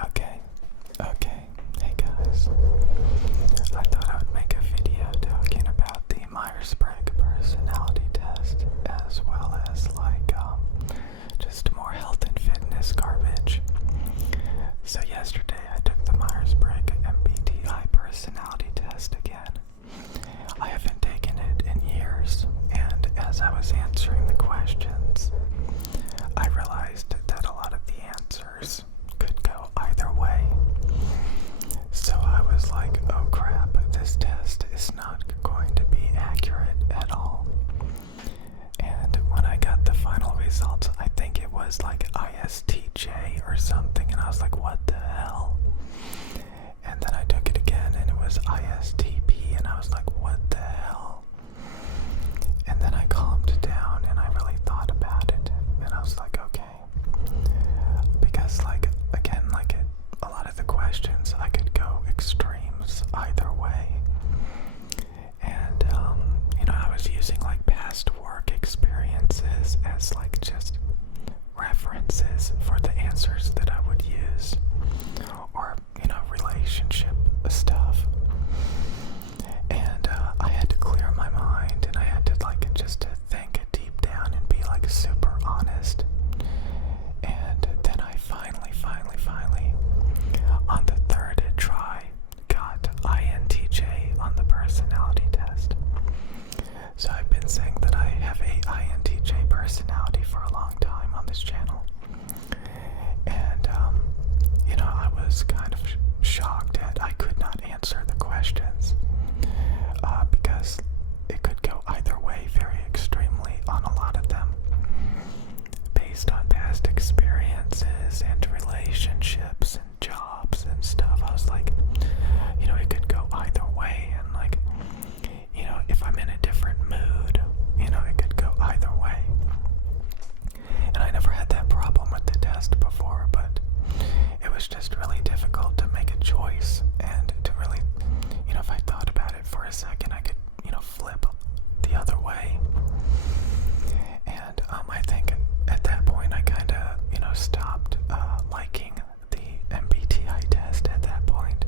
Okay, hey guys. I thought I would make a video talking about the Myers-Briggs personality test, as well as just more health and fitness garbage. So yesterday I took the Myers-Briggs MBTI personality test again. I haven't taken it in years, and as I was answering the questions, I realized that a lot of the answers could go either way. So I was like, oh crap, this test is not going to be accurate at all. And when I got the final results, I think it was like ISTJ or something, and I was like, what the hell? And then I took it again and it was ISTP, and I was like, what the hell? And then I calmed down and I really thought about it, and I was like, okay. Because a lot of the questions I could go extremes either way. And I was using past work experiences as just references for the answers that I would use, or relationship stuff. And I had to clear my mind, and I had to just to think deep down and be super honest. And then I finally, on the third try, got INTJ on the personality test. So I've been saying that I have a INTJ personality for a long time on this channel. And, I was kind of shocked that I could not answer the questions, because it could go either way very extremely on a lot of them, based on past experiences and relationships and jobs and stuff. I was like, it could go either way, and if I'm in a different mood, it could go either way. And I never had that problem with the test before, but it was just really difficult to make a choice, and to really, if I thought about it for a second, I could, flip the other way. And I think at that point I kind of, stopped liking the MBTI test at that point,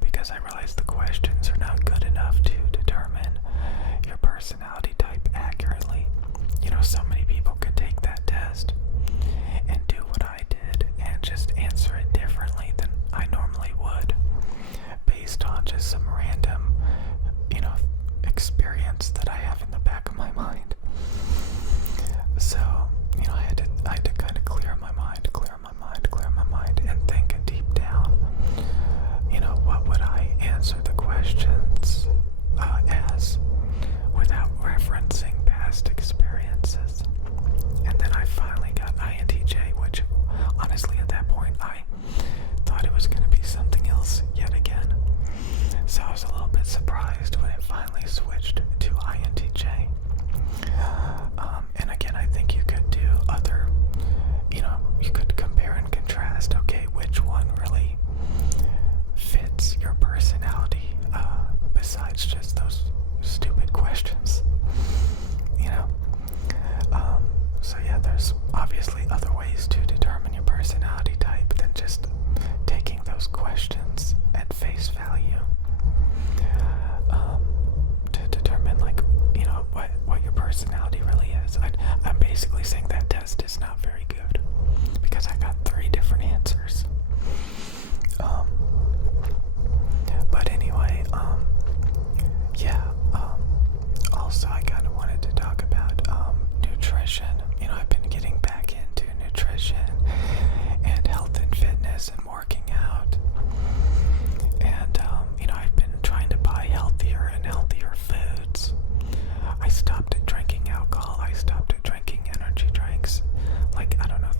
because I realized the questions are not good enough to determine your personality type accurately. So many people could take that test and do what I did and just answer it differently than I normally would, based on just some random, experience that I have in the back of my mind. So, I had to kind of clear my mind, and think deep down, what would I answer the questions as, without referencing past experiences. And then I finally got INTJ, which honestly at that point I thought it was going to be something else yet again. So I was a little bit surprised when it finally switched to INTJ. And again, I think you could do other, you could compare and contrast, okay, which one really fits your personality, besides just those stupid questions, So yeah, there's obviously other ways to determine your personality type than just taking those questions at face value, to determine what your personality really is. I'm basically saying that test is not very good, because I got 3 different answers. But anyway, also I kind of wanted to talk about nutrition. I've been getting back into nutrition and health and fitness and working out. And, I've been trying to buy healthier and healthier foods. I stopped drinking alcohol. I stopped drinking energy drinks,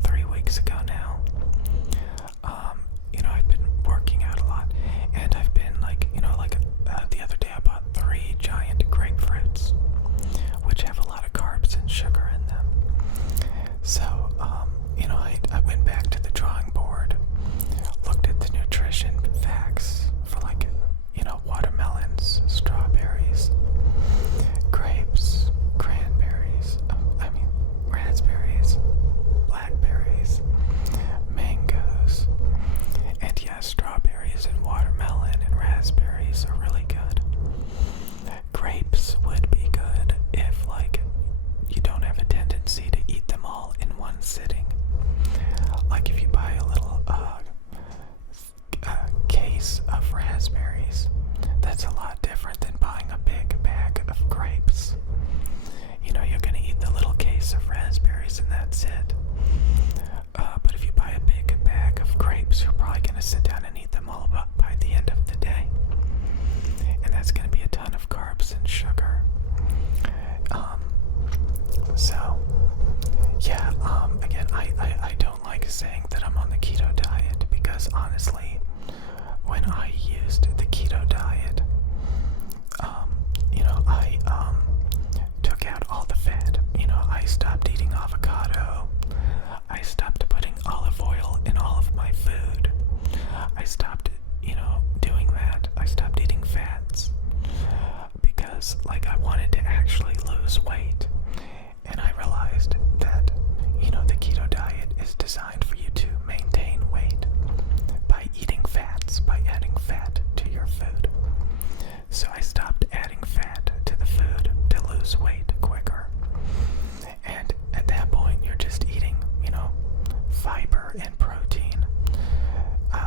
3 weeks ago now. grapes, you're probably going to sit down and eat them all by the end of the day. And that's going to be a ton of carbs and sugar. Again, I don't like saying that I'm on the keto diet because honestly, when I used the keto diet, I took out all the fat. I stopped eating avocado. I stopped putting olive oil in all of my food. I stopped, doing that. I stopped eating fats because, I wanted to actually lose weight. And I realized that, the keto diet is designed for you to maintain weight by eating fats, by adding fat to your food. So I stopped adding fat to the food to lose weight quicker. And at that point, you're just eating, fiber and protein.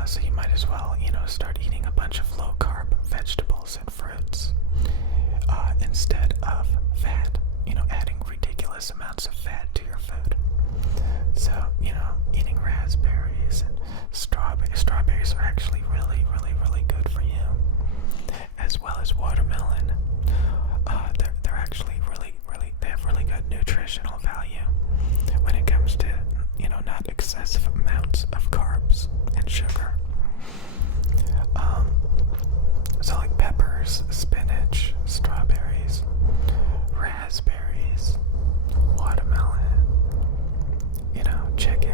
So you might as well, start eating a bunch of low-carb vegetables and fruits instead of fat, adding ridiculous amounts of fat to your food. So, eating raspberries and strawberries. Strawberries are actually really, really, really good for you, as well as watermelon. They're actually they have really good nutritional value when it comes to, not excessive amounts of carbs and sugar. So like peppers, spinach, strawberries, raspberries, watermelon, chicken,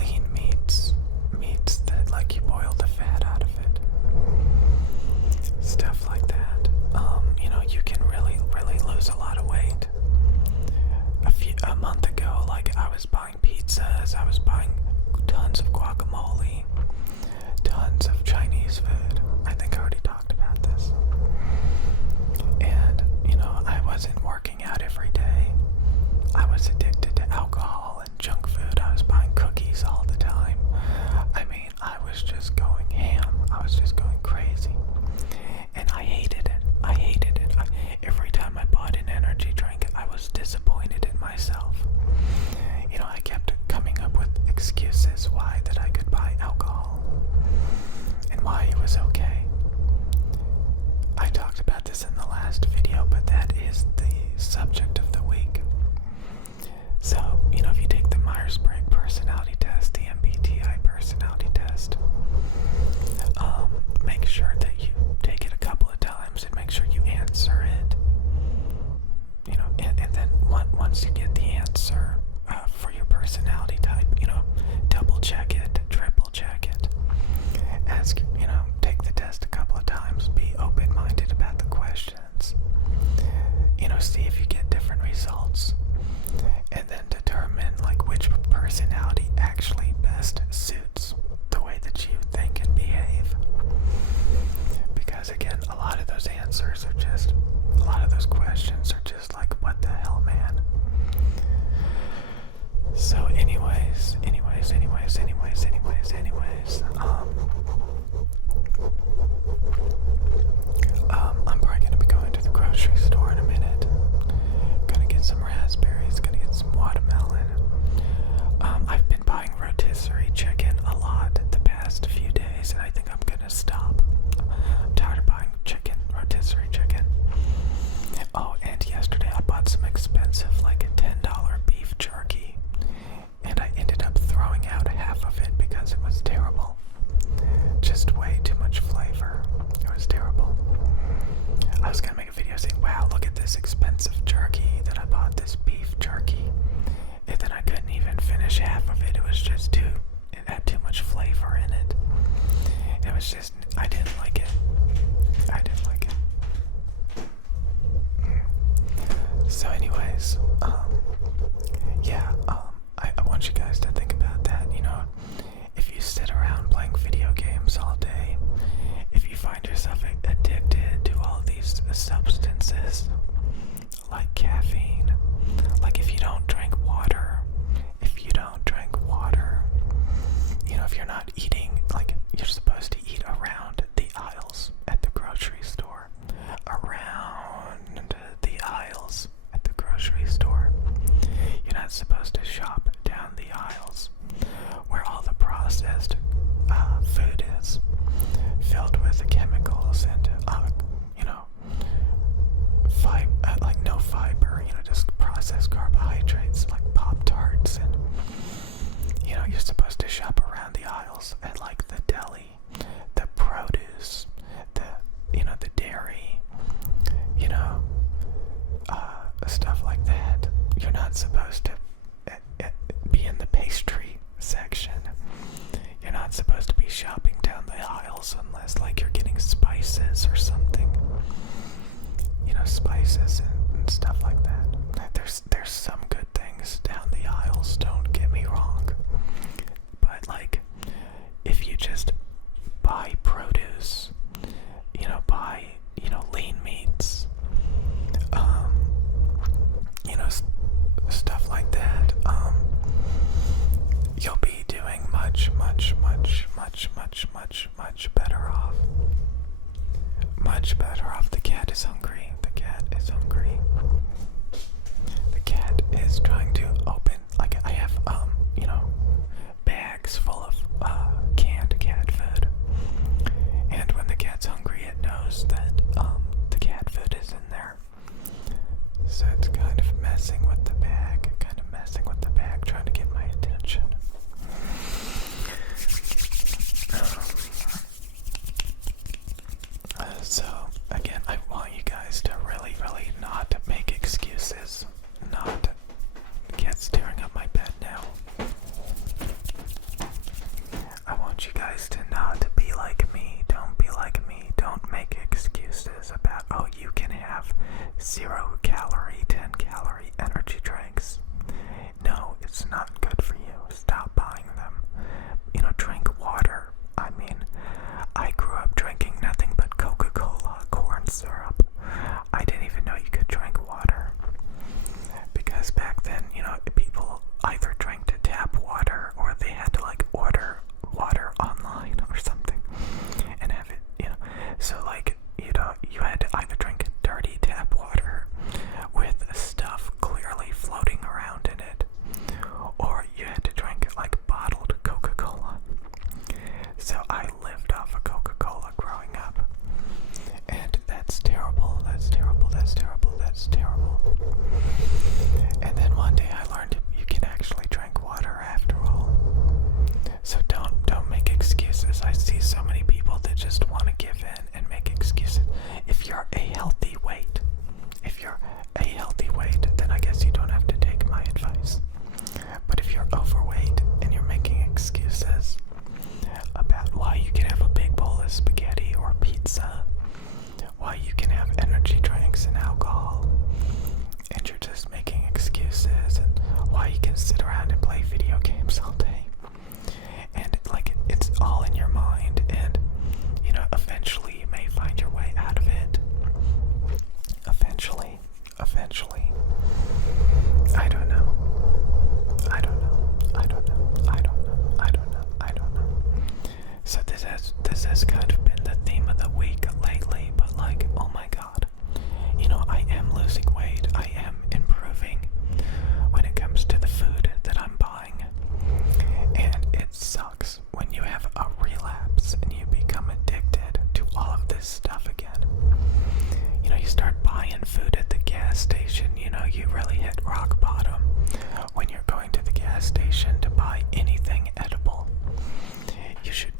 lean meats that you boil the fat out of it, stuff like that. You can really, really lose a lot of weight. A month ago, I was buying pizzas, I was buying tons of guacamole, tons of Chinese food. I think I already talked about this. And, I wasn't working out every day. I was addicted to alcohol and junk food. I was buying cookies all the time. I mean, I was just going ham. I was just going crazy. And I hated it. Every time I bought an energy drink, I was disappointed in myself. I kept coming up with excuses why that I could buy alcohol and why it was okay. I talked about this in the last video, but that is the subject of the week. So, if you take the Myers-Briggs personality test, the MBTI personality test, make sure that you take it a couple of times and make sure you answer it. And then once you get the answer for your personality type, double check it, triple check it. Ask, take the test a couple of times, be open-minded about the questions. See if you get different results. And then determine which personality actually best suits the way that you think and behave. Because again, a lot of those questions are just what the hell, man? So anyways, I'm probably gonna be going to the grocery store in a minute. Gonna get some raspberries, gonna get some watermelon. I've been buying rotisserie chicken a lot the past few days, and I think I'm gonna stop. I'm tired of buying rotisserie chicken. Oh, and yesterday I bought some expensive, $10 beef jerky, and I ended up throwing out half of it because it was terrible. Just way too much flavor. It was terrible. I was gonna make a video saying, wow, look at this expensive jerky that I bought, this beef jerky. And then I couldn't even finish half of it. It had too much flavor in it. It was just, I didn't like it. So anyways, I want you guys to think about that. If you sit around playing video games all day, if you find yourself addicted to all these substances like caffeine, if you don't drink water, if you're not eating, you're supposed to eat around section. You're not supposed to be shopping down the aisles unless like you're getting spices or something. You know, spices and stuff like that. There's some good things down the aisles, don't get me wrong. But like, if you just buy produce, buy, lean meats, stuff like that, you'll be doing much better off. Much better off. The cat is hungry. The cat is hungry. The cat is trying to open, like I have, bags full of canned cat food. And when the cat's hungry, it knows that the cat food is in there. So it's kind of messing with the bag, trying to get my attention. So again, I want you guys to really not make excuses. Not get staring at my bed now. I want you guys to not be like me. Don't be like me. Don't make excuses about, oh, you can have 0 calorie, 10 calorie energy drinks. No, it's not good for you. Stop buying them. Drink water. I mean, I grew up drinking nothing but Coca-Cola, corn syrup. I didn't even know you could drink water. Because back then, people either drank tap water or they had to like order water online or something and have it, So like, you had to either drink dirty tap water with stuff clearly floating around in it, or you had to drink like bottled Coca-Cola. So I lived off of Coca-Cola growing up, and that's terrible. And then one day I learned you can actually drink water after all. So don't make excuses. I see so many people that just want to give in and make excuses. If you're a healthy weight, then I guess you don't have to take my advice. But if you're overweight and you're making excuses about why you can have a big bowl of spaghetti or pizza, why you can have energy drinks and alcohol, and you're just making excuses, and why you can sit around and play video games all day, and like it's all in your mind, and eventually you may find your way out of it. Eventually. I don't know. So this has kind of been the theme of the week lately, but like, oh my god. I am losing weight. I am improving when it comes to the food that I'm buying. And it sucks when you have a relapse and you become addicted to all of this stuff again. You start buying food at the gas station. You really hit rock bottom when you're going to the gas station to buy anything edible. You should